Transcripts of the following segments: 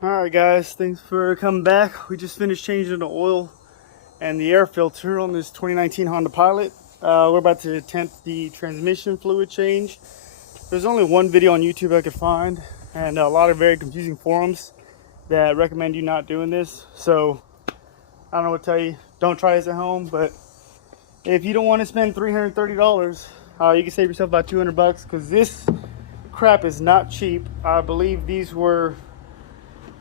Alright guys, thanks for coming back. We just finished changing the oil and the air filter on this 2019 Honda Pilot. We're about to attempt the transmission fluid change. There's only one video on YouTube I could find, and a lot of very confusing forums that recommend you not doing this. So I don't know what to tell you. Don't try this at home, but if you don't want to spend $330, you can save yourself about 200 bucks because this crap is not cheap. I believe these were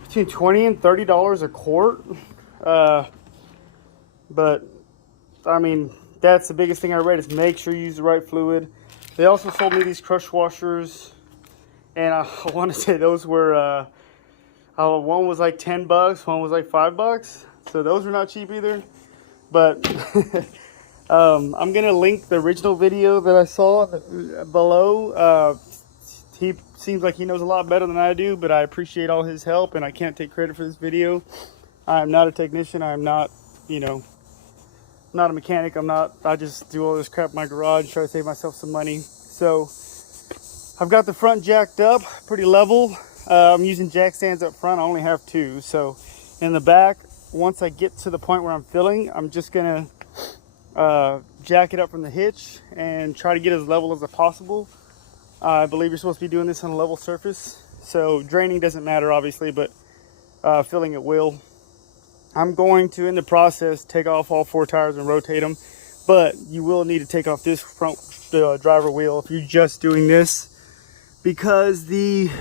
between $20 and $30 a quart. But I mean, that's the biggest thing I read, is make sure you use the right fluid. They also sold me these crush washers, and I want to say those were one was like 10 bucks, one was like 5 bucks, so those were not cheap either. But I'm gonna link the original video that I saw below. He seems like he knows a lot better than I do, but I appreciate all his help, and I can't take credit for this video. I'm not a technician. I'm not, not a mechanic. I just do all this crap in my garage, try to save myself some money. So I've got the front jacked up pretty level. I'm using jack stands up front. I only have two. So in the back, once I get to the point where I'm filling, I'm just gonna jack it up from the hitch and try to get as level as possible. I believe you're supposed to be doing this on a level surface, so draining doesn't matter obviously, but filling it will. I'm going to, in the process, take off all 4 tires and rotate them, but you will need to take off this front driver wheel if you're just doing this, because the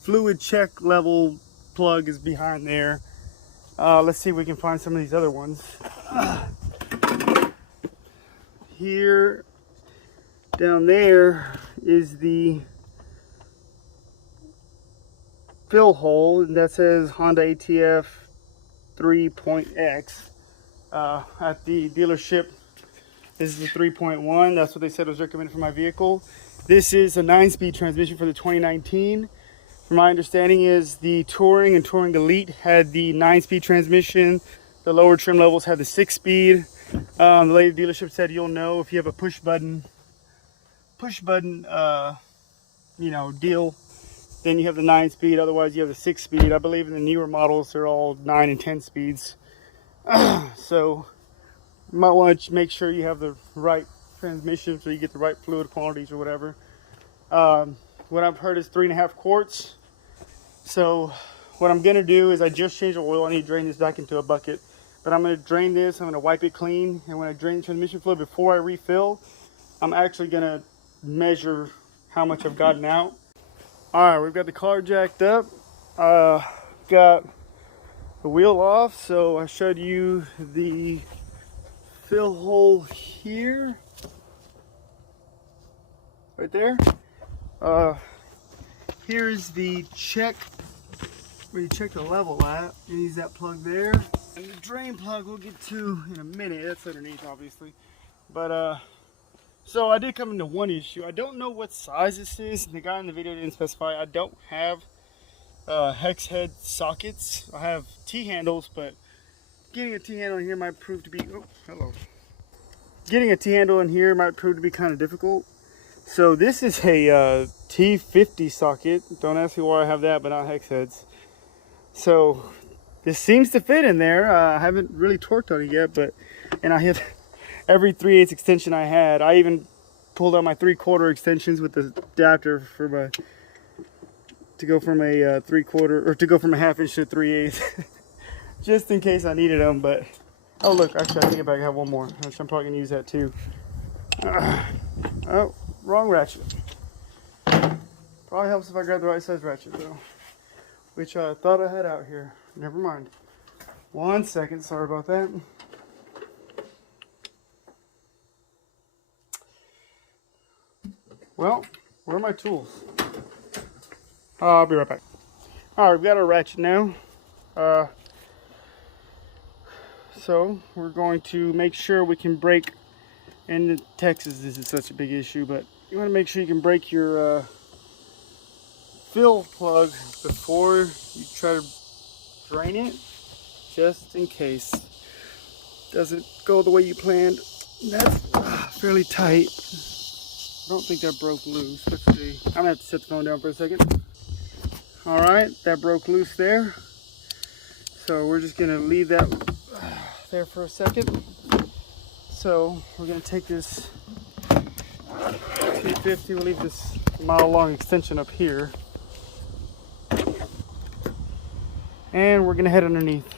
fluid check level plug is behind there. Let's see if we can find some of these other ones. Here, down there is the fill hole, and that says Honda ATF 3.X. At the dealership, this is a 3.1. That's what they said was recommended for my vehicle. This is a 9-speed transmission for the 2019. From my understanding is the Touring and Touring Elite had the 9-speed transmission. The lower trim levels had the 6-speed. The lady dealership said you'll know if you have a push button deal, then you have the 9-speed, otherwise you have the 6-speed. I believe in the newer models they're all 9 and 10 speeds. So you might want to make sure you have the right transmission so you get the right fluid quantities or whatever. What I've heard is 3.5 quarts. So what I'm gonna do is, I just changed the oil. I need to drain this back into a bucket, but I'm gonna drain this, I'm gonna wipe it clean, and when I drain the transmission fluid before I refill, I'm actually gonna measure how much I've gotten out. Alright, we've got the car jacked up, got the wheel off, so I showed you the fill hole here, right there. Here's the check, where you check the level at. You use that plug there, and the drain plug we'll get to in a minute. That's underneath obviously, but so I did come into one issue. I don't know what size this is, and the guy in the video didn't specify. I don't have hex head sockets. I have T-handles, but getting a T-handle in here might prove to be, Getting a T-handle in here might prove to be kind of difficult. So this is a T50 socket. Don't ask me why I have that, but not hex heads. So this seems to fit in there. I haven't really torqued on it yet, and I have every 3/8 extension I had. I even pulled out my 3/4 extensions with the adapter for to go from a 3/4, or to go from a 1/2 inch to 3/8, just in case I needed them. But oh look, actually I take it back. I have one more, which I'm probably gonna use that too. Oh, wrong ratchet. Probably helps if I grab the right size ratchet though, which I thought I had out here. Never mind. 1 second, sorry about that. Well, where are my tools? I'll be right back. Alright, we've got our ratchet now. So we're going to make sure we can break, and in Texas this is such a big issue, but you want to make sure you can break your fill plug before you try to drain it, just in case it doesn't go the way you planned. That's fairly tight. I don't think that broke loose. Let's see. I'm gonna have to set the phone down for a second. All right, that broke loose there. So we're just gonna leave that there for a second. So we're gonna take this T50, we'll leave this mile-long extension up here. And we're gonna head underneath.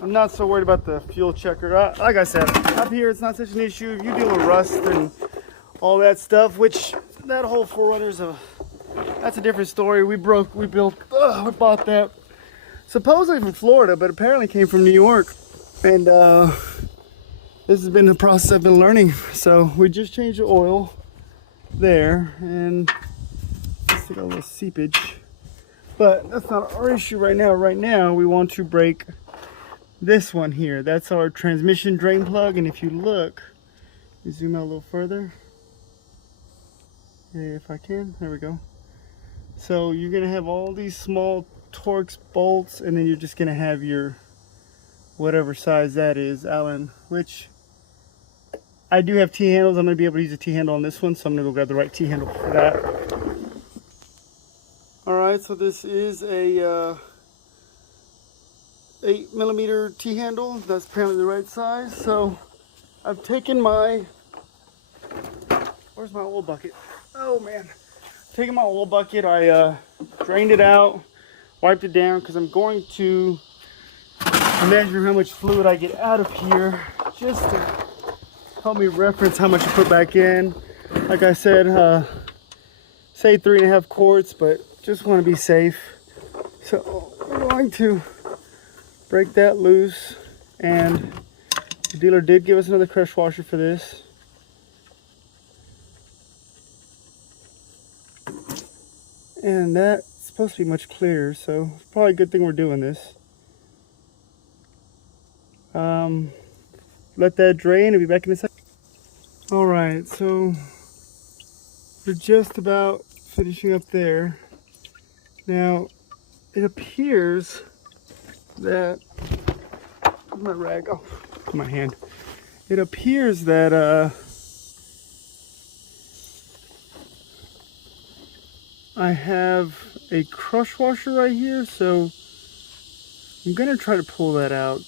I'm not so worried about the fuel checker. Like I said, up here it's not such an issue. If you deal with rust and all that stuff, which that whole 4Runner's that's a different story. We bought that supposedly from Florida, but apparently came from New York. And this has been the process I've been learning. So we just changed the oil there, and let's take a little seepage. But that's not our issue right now. Right now we want to break this one here. That's our transmission drain plug. And if you look, you zoom out a little further. If I can, there we go. So you're gonna have all these small Torx bolts, and then you're just gonna have your whatever size that is Allen, which I do have T-handles. I'm gonna be able to use a T-handle on this one, so I'm gonna go grab the right T-handle for that. All right, so this is a 8mm T-handle. That's apparently the right size. So I've taken my, where's my oil bucket? Oh man, taking my oil bucket, I drained it out, wiped it down, because I'm going to measure how much fluid I get out of here, just to help me reference how much I put back in. Like I said, say 3.5 quarts, but just want to be safe. So I'm going to break that loose, and the dealer did give us another crush washer for this. And that's supposed to be much clearer, so it's probably a good thing we're doing this. Let that drain and be back in a second. All right, so we're just about finishing up there. Now, it appears that, where's my rag? Oh, my hand. It appears that I have a crush washer right here, so I'm gonna try to pull that out.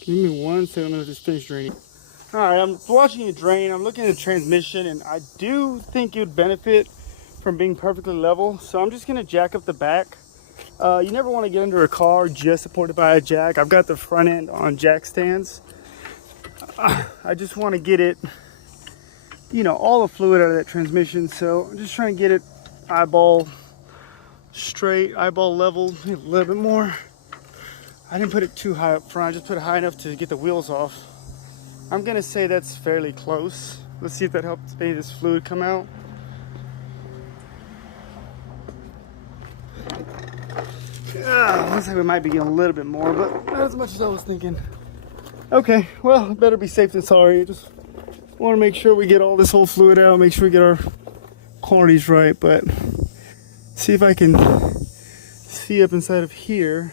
Give me 1 second, I'm gonna just finish draining. All right, I'm watching it drain. I'm looking at the transmission, and I do think it would benefit from being perfectly level. So I'm just gonna jack up the back. You never want to get under a car just supported by a jack. I've got the front end on jack stands. I just want to get it, you know, all the fluid out of that transmission. So I'm just trying to get it eyeball straight, eyeball level, a little bit more. I didn't put it too high up front. I just put it high enough to get the wheels off. I'm gonna say that's fairly close. Let's see if that helps any of this fluid come out. Looks like we might be getting a little bit more, but not as much as I was thinking. Okay, well, better be safe than sorry. Just want to make sure we get all this whole fluid out, make sure we get our quantities right, but see if I can see up inside of here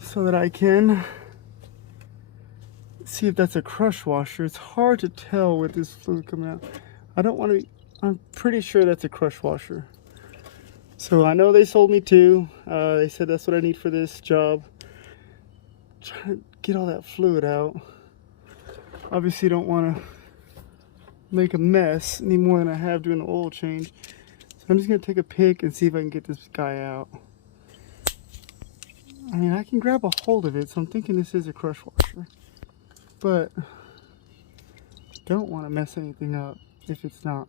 so that I can see if that's a crush washer. It's hard to tell with this fluid coming out. I don't want to, I'm pretty sure that's a crush washer. So I know they sold me two. They said that's what I need for this job. Trying to get all that fluid out. Obviously don't want to make a mess any more than I have doing the oil change. So I'm just going to take a pick and see if I can get this guy out. I mean, I can grab a hold of it, so I'm thinking this is a crush washer. But don't want to mess anything up if it's not.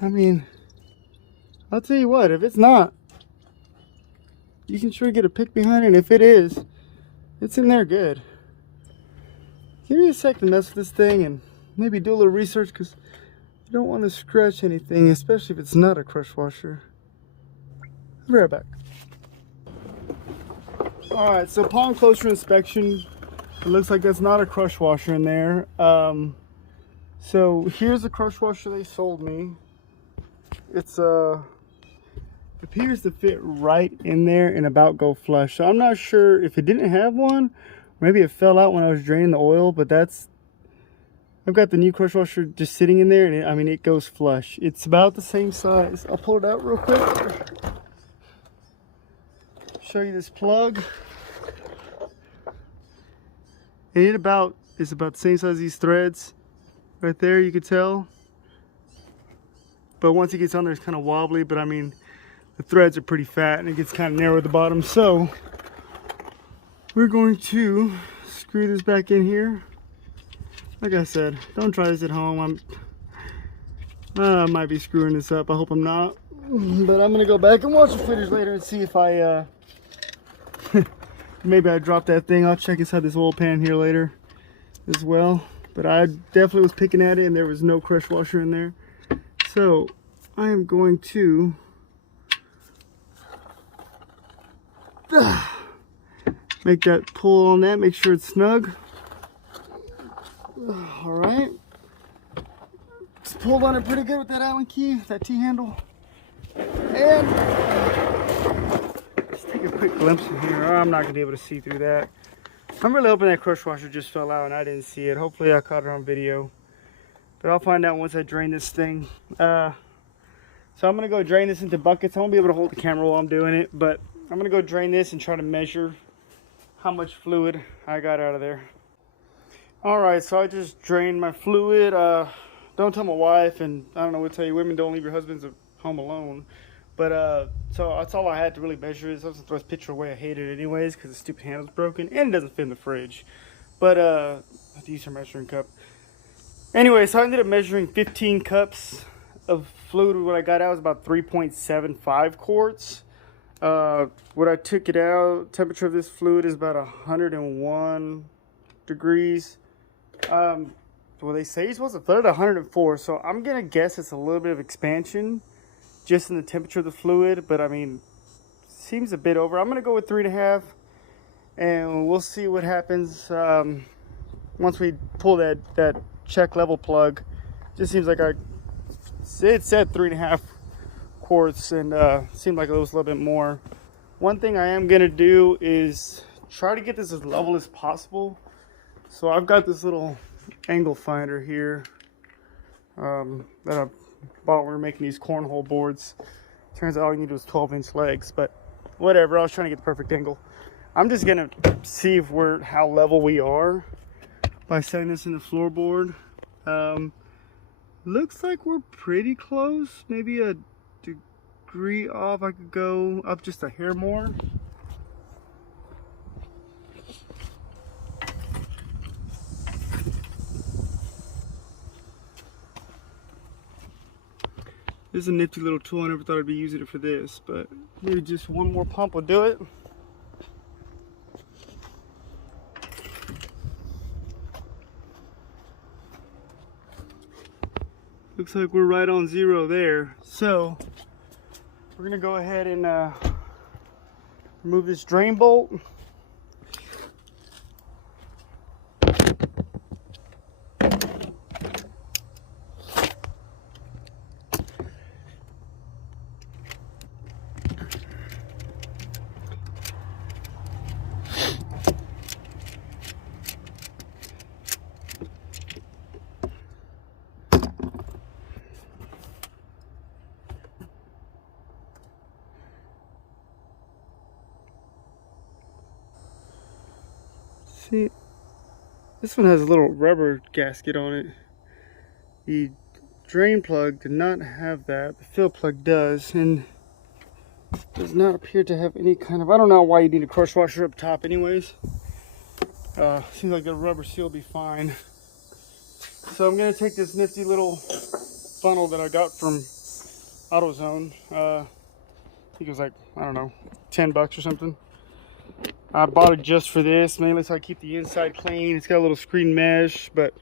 I mean, I'll tell you what, if it's not, you can sure get a pick behind it, and if it is, it's in there good. Give me a sec to mess with this thing and maybe do a little research, because you don't want to scratch anything, especially if it's not a crush washer. I'll be right back. Alright, so upon closer inspection, it looks like that's not a crush washer in there. So here's the crush washer they sold me. It's appears to fit right in there and about go flush. So I'm not sure if it didn't have one, maybe it fell out when I was draining the oil, but I've got the new crush washer just sitting in there, and I mean, it goes flush. It's about the same size. I'll pull it out real quick. Show you this plug. And it is about the same size as these threads. Right there, you could tell. But once it gets on there, it's kind of wobbly, but I mean, the threads are pretty fat and it gets kind of narrow at the bottom. So we're going to screw this back in here. Like I said, don't try this at home. I might be screwing this up. I hope I'm not. But I'm gonna go back and watch the footage later and see if I maybe I dropped that thing. I'll check inside this oil pan here later as well. But I definitely was picking at it and there was no crush washer in there. So I am going to make that pull on that, make sure it's snug. All right. Just pulled on it pretty good with that Allen key, that T-handle. And let's take a quick glimpse in here. I'm not gonna be able to see through that. I'm really hoping that crush washer just fell out and I didn't see it. Hopefully I caught it on video. But I'll find out once I drain this thing. So I'm gonna go drain this into buckets. I won't be able to hold the camera while I'm doing it, but I'm gonna go drain this and try to measure how much fluid I got out of there. All right, so I just drained my fluid. Don't tell my wife, and I don't know what to tell you, women, don't leave your husbands at home alone. But so that's all I had to really measure. Is I was gonna throw this picture away. I hate it anyways because the stupid handle's broken and it doesn't fit in the fridge. But I have to use her measuring cup. Anyway, so I ended up measuring 15 cups of fluid. What I got out was about 3.75 quarts. What I took it out, temperature of this fluid is about 101 degrees. Well, they say you're supposed to fill it at 104, so I'm gonna guess it's a little bit of expansion just in the temperature of the fluid, but I mean, seems a bit over. I'm gonna go with 3.5, and we'll see what happens once we pull that check level plug. Just seems like it said 3.5 quarts, and seemed like it was a little bit more. One thing I am gonna do is try to get this as level as possible. So I've got this little angle finder here that I bought when we were making these cornhole boards. Turns out all you need was 12-inch legs, but whatever. I was trying to get the perfect angle. I'm just gonna see if how level we are by setting this in the floorboard. Looks like we're pretty close. Maybe a degree off. I could go up just a hair more. This is a nifty little tool. I never thought I'd be using it for this, but maybe just one more pump will do it. Looks like we're right on zero there. So we're gonna go ahead and remove this drain bolt. See, this one has a little rubber gasket on it. The drain plug did not have that. The fill plug does, and does not appear to have any kind of, I don't know why you need a crush washer up top anyways. Seems like the rubber seal will be fine. So I'm gonna take this nifty little funnel that I got from AutoZone. I think it was like, I don't know, 10 bucks or something. I bought it just for this, mainly so I keep the inside clean. It's got a little screen mesh, but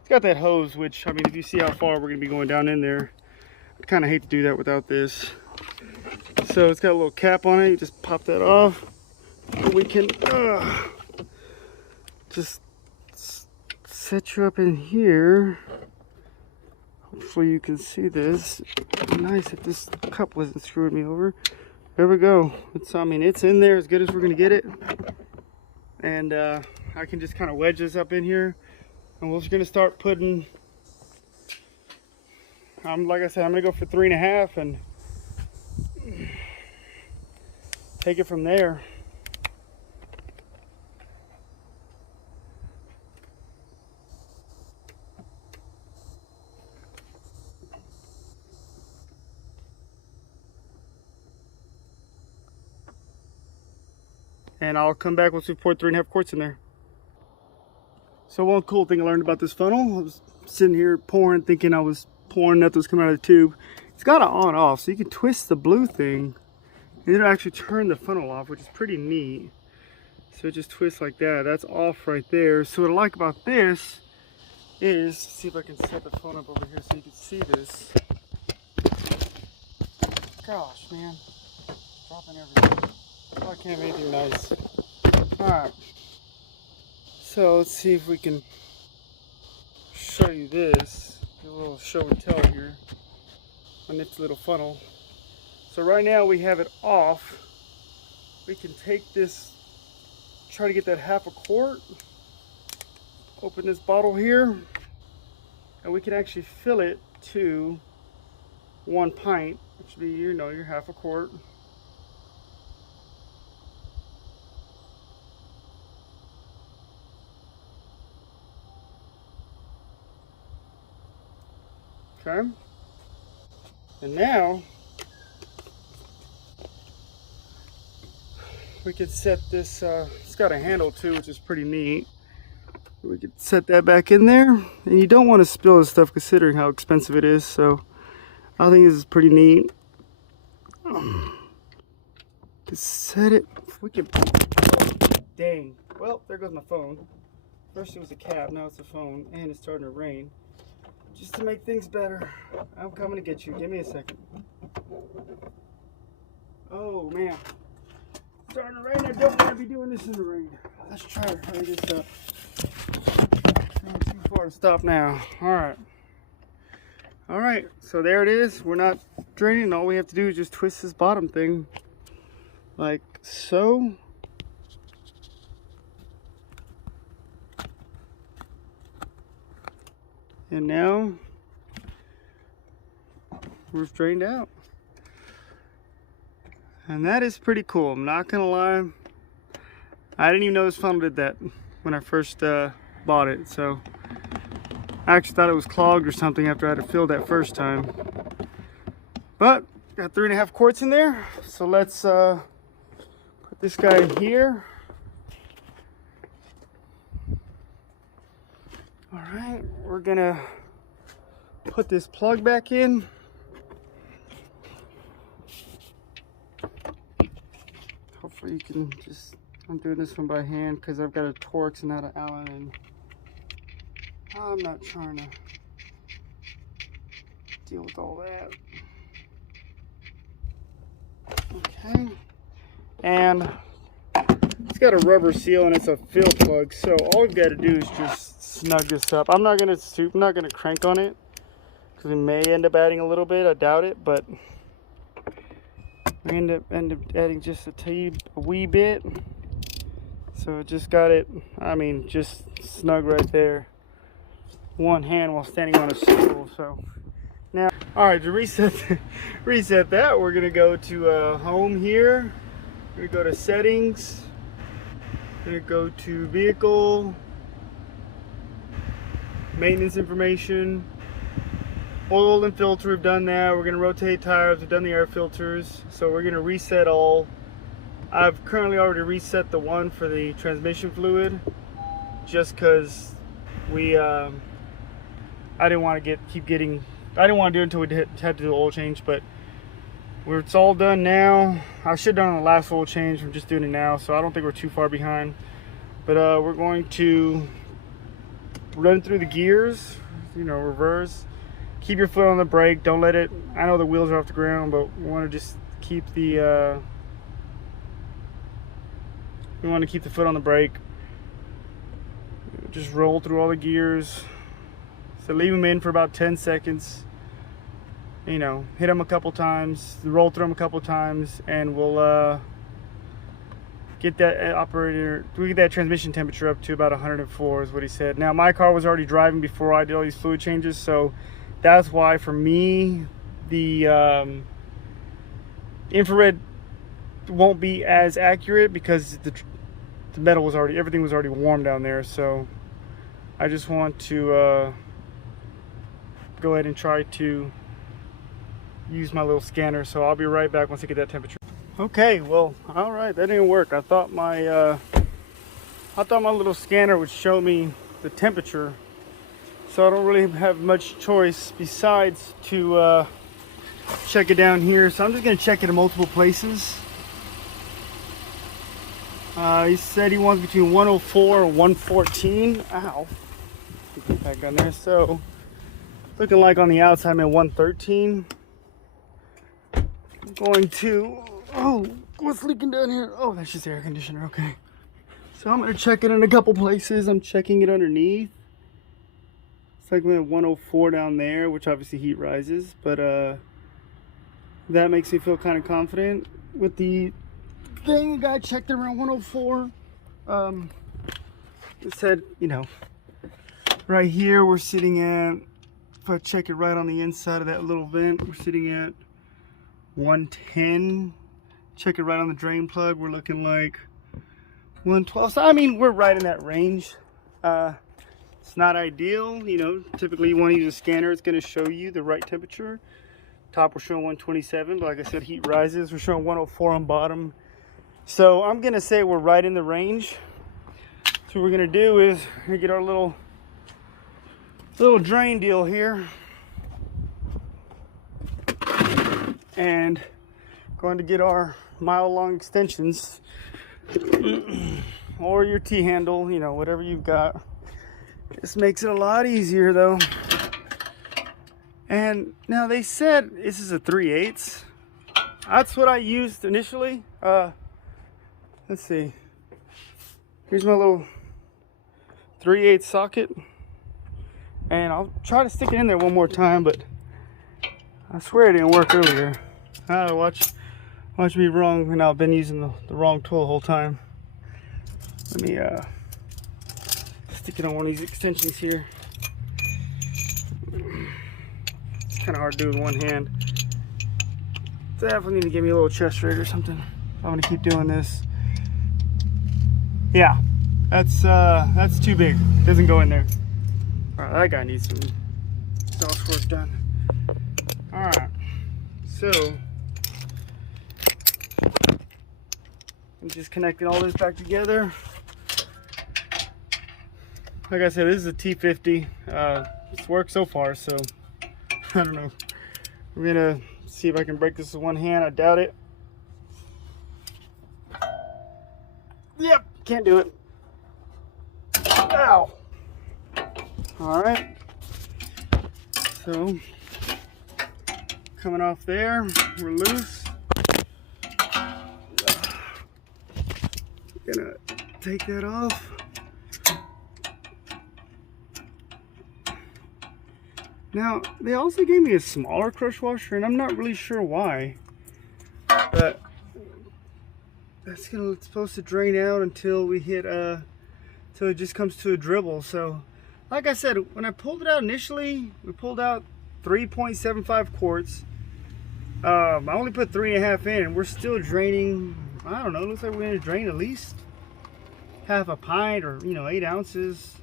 it's got that hose, which, I mean, if you see how far we're gonna be going down in there, I kind of hate to do that without this. So it's got a little cap on it. You just pop that off. And we can just set you up in here. Hopefully you can see this. It'd be nice if this cup wasn't screwing me over. there we go. I mean, it's in there as good as we're gonna get it. And I can just kind of wedge this up in here, and we're just gonna start putting, like I said, I'm gonna go for 3.5 and take it from there. And I'll come back once we pour 3.5 quarts in there. So one cool thing I learned about this funnel, I was sitting here pouring, thinking I was pouring nothing was coming out of the tube. It's got an on off, so you can twist the blue thing and it'll actually turn the funnel off, which is pretty neat. So it just twists like that. That's off right there. So what I like about this is, see if I can set the phone up over here so you can see this. Gosh, man, dropping everything. Oh, I can't have anything nice. Alright, so let's see if we can show you this. A little show and tell here on this little funnel. So right now we have it off. We can take this, try to get that 1/2 quart, open this bottle here, and we can actually fill it to 1 pint, which would be, you know, your 1/2 quart. Okay, and now we could set this, it's got a handle too, which is pretty neat. We could set that back in there, and you don't want to spill this stuff considering how expensive it is, so I think this is pretty neat. Just set it, we can, oh, dang, well, there goes my phone. First it was a cap, now it's a phone, and it's starting to rain. Just to make things better, I'm coming to get you. Give me a second. Oh man, it's starting to rain. I don't want to be doing this in the rain. Let's try to hurry this up. Not too far to stop now. All right. So there it is. We're not draining. All we have to do is just twist this bottom thing, like so. And now we're drained out. And that is pretty cool. I'm not gonna lie. I didn't even know this funnel did that when I first bought it. So I actually thought it was clogged or something after I had it filled that first time. But got 3.5 quarts in there. So let's put this guy in here. All right, we're gonna put this plug back in. Hopefully you can just, I'm doing this one by hand because I've got a Torx and not an Allen, and I'm not trying to deal with all that. Okay, and it's got a rubber seal and it's a fill plug, so all we've got to do is just snug this up. I'm not gonna crank on it because we may end up adding a little bit. I doubt it, but we end up adding just a wee bit. So just got it, I mean, just snug right there. One hand while standing on a stool. So now, all right, to reset that, we're gonna go to home here. We're gonna go to settings. We're gonna go to vehicle, maintenance information, oil and filter. We've done that. We're gonna rotate tires. We've done the air filters. So we're gonna reset all. I've currently already reset the one for the transmission fluid, just because we I didn't want to I didn't want to do it until we had to do the oil change, but it's all done now. I should have done the last oil change. I'm just doing it now, so I don't think we're too far behind. But we're going to run through the gears, you know, reverse. Keep your foot on the brake. Don't let it, I know the wheels are off the ground, but we want to just keep the foot on the brake. Just roll through all the gears. So leave them in for about 10 seconds. you know, hit them a couple times, roll through them a couple times, and we'll get that we get that transmission temperature up to about 104 is what he said. Now my car was already driving before I did all these fluid changes, so that's why for me the infrared won't be as accurate, because the metal was already, everything was already warm down there. So I just want to go ahead and try to use my little scanner. So I'll be right back once I get that temperature. Okay, well, all right, that didn't work. I thought my little scanner would show me the temperature, so I don't really have much choice besides to check it down here. So I'm just gonna check it in multiple places. He said he wants between 104 and 114. Ow, get back on there. So looking like on the outside I'm at 113. I'm going to, oh, what's leaking down here? Oh, that's just air conditioner. Okay, so I'm gonna check it in a couple places. I'm checking it underneath. It's like I'm at 104 down there, which obviously heat rises, but that makes me feel kind of confident with the thing. The guy checked it around 104. It said, you know, right here we're sitting at, if I check it right on the inside of that little vent, we're sitting at 110. Check it right on the drain plug, we're looking like 112. So I mean, we're right in that range. It's not ideal, you know. Typically you want to use a scanner, it's going to show you the right temperature. Top we're showing 127, but like I said, heat rises. We're showing 104 on bottom. So I'm gonna say we're right in the range. So what we're gonna do is we're gonna get our little drain deal here, and going to get our mile-long extensions or your T-handle, you know, whatever you've got. This makes it a lot easier though. And now they said this is a 3/8. That's what I used initially. Let's see. Here's my little 3/8 socket. And I'll try to stick it in there one more time, but I swear it didn't work earlier. Watch me wrong, and I've been using the wrong tool the whole time. Let me stick it on one of these extensions here. It's kind of hard to do with one hand. Definitely need to give me a little chest rate or something if I'm gonna keep doing this. Yeah, that's too big. Doesn't go in there. All right, that guy needs some exhaust work done. All right, so I'm just connecting all this back together. Like I said, this is a T50. It's worked so far, so I don't know. We're gonna see if I can break this with one hand. I doubt it. Yep, can't do it. Ow. All right. So coming off there, we're loose. Gonna take that off. Now, they also gave me a smaller crush washer, and I'm not really sure why, but that's supposed to drain out until we hit till it just comes to a dribble. So like I said, when I pulled it out initially, we pulled out 3.75 quarts. I only put 3.5 in, and we're still draining. I don't know, looks like we're gonna drain at least half a pint, or 8 ounces.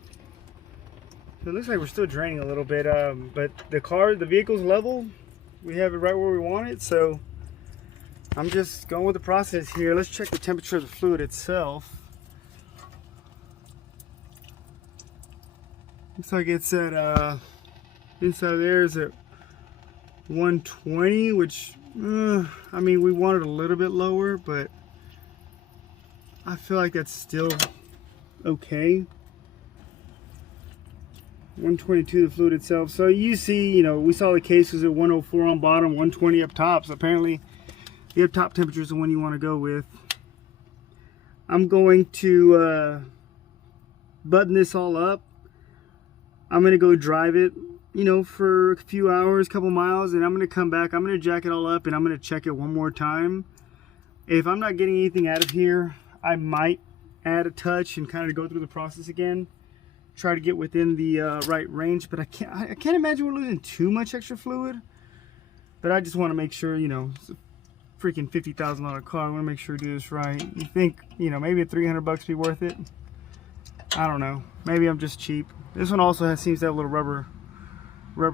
So it looks like we're still draining a little bit, but the vehicle's level. We have it right where we want it, so I'm just going with the process here. Let's check the temperature of the fluid itself. Looks like it's at inside there is at 120, which I mean, we want it a little bit lower, but I feel like that's still okay. 122 the fluid itself. So you see, we saw the case was at 104 on bottom, 120 up top. So apparently the up top temperature is the one you want to go with. I'm going to button this all up. I'm going to go drive it you know, for a few hours, couple miles, and I'm gonna come back. I'm gonna jack it all up and I'm gonna check it one more time. If I'm not getting anything out of here, I might add a touch and kind of go through the process again. Try to get within the right range, but I can't imagine we're losing too much extra fluid. But I just want to make sure, you know, it's a freaking $50,000 car. I want to make sure we do this right. You think, you know, maybe a $300 be worth it? I don't know. Maybe I'm just cheap. This one also seems to have a little rubber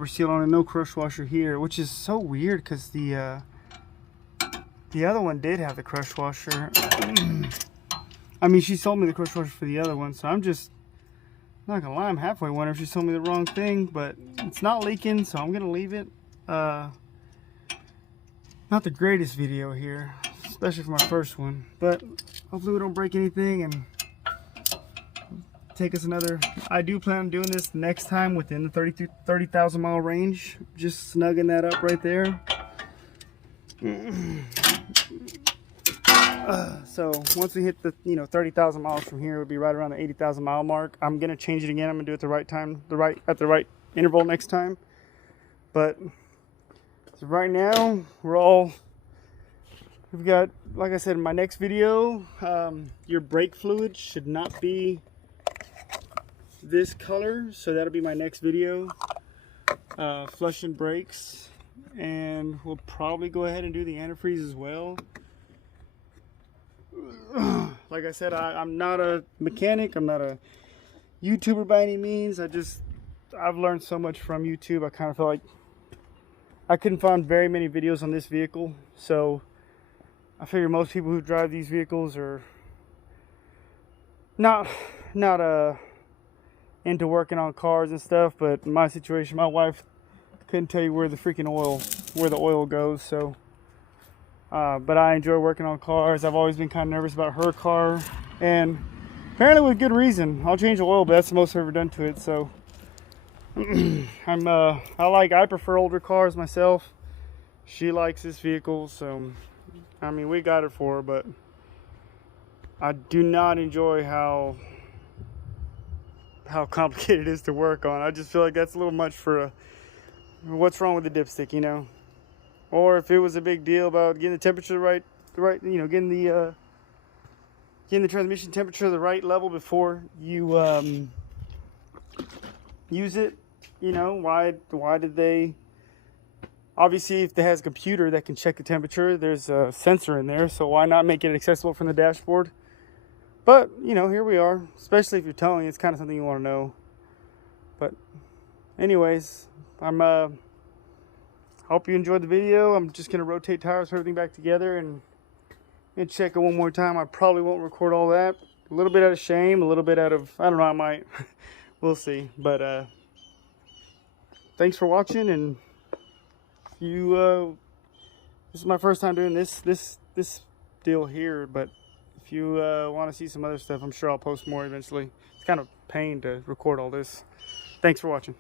seal on it. No crush washer here, which is so weird because the other one did have the crush washer. I mean, she sold me the crush washer for the other one, so I'm just not gonna lie, I'm halfway wondering if she told me the wrong thing, but it's not leaking, so I'm gonna leave it. Not the greatest video here, especially for my first one, but hopefully we don't break anything and take us another. I do plan on doing this next time within the 30,000 mile range. Just snugging that up right there. So once we hit the 30,000 miles from here, it'll be right around the 80,000 mile mark. I'm gonna change it again. I'm gonna do it at the right time, at the right interval next time. But so right now we've got, like I said in my next video, your brake fluid should not be this color, so that'll be my next video, flushing brakes, and we'll probably go ahead and do the antifreeze as well. Like I said, I'm not a mechanic, I'm not a YouTuber by any means. I've learned so much from YouTube. I kind of feel like I couldn't find very many videos on this vehicle, so I figure most people who drive these vehicles are not into working on cars and stuff. But in my situation, my wife couldn't tell you where the oil goes, so but I enjoy working on cars. I've always been kind of nervous about her car, and apparently with good reason. I'll change the oil, but that's the most I've ever done to it. So I prefer older cars myself. She likes this vehicle, so I mean, we got it for her, but I do not enjoy how complicated it is to work on. I just feel like that's a little much for what's wrong with the dipstick, you know? Or if it was a big deal about getting the temperature right, getting the transmission temperature the right level before you use it, you know, why did they? Obviously, if it has a computer that can check the temperature, there's a sensor in there, so why not make it accessible from the dashboard? But, you know, here we are. Especially if you're towing, it's kind of something you want to know. But anyways, hope you enjoyed the video. I'm just going to rotate tires, put everything back together, and check it one more time. I probably won't record all that. A little bit out of shame, a little bit out of, I don't know, I might. We'll see. But thanks for watching, and this is my first time doing this deal here, but if you want to see some other stuff, I'm sure I'll post more eventually. It's kind of a pain to record all this. Thanks for watching.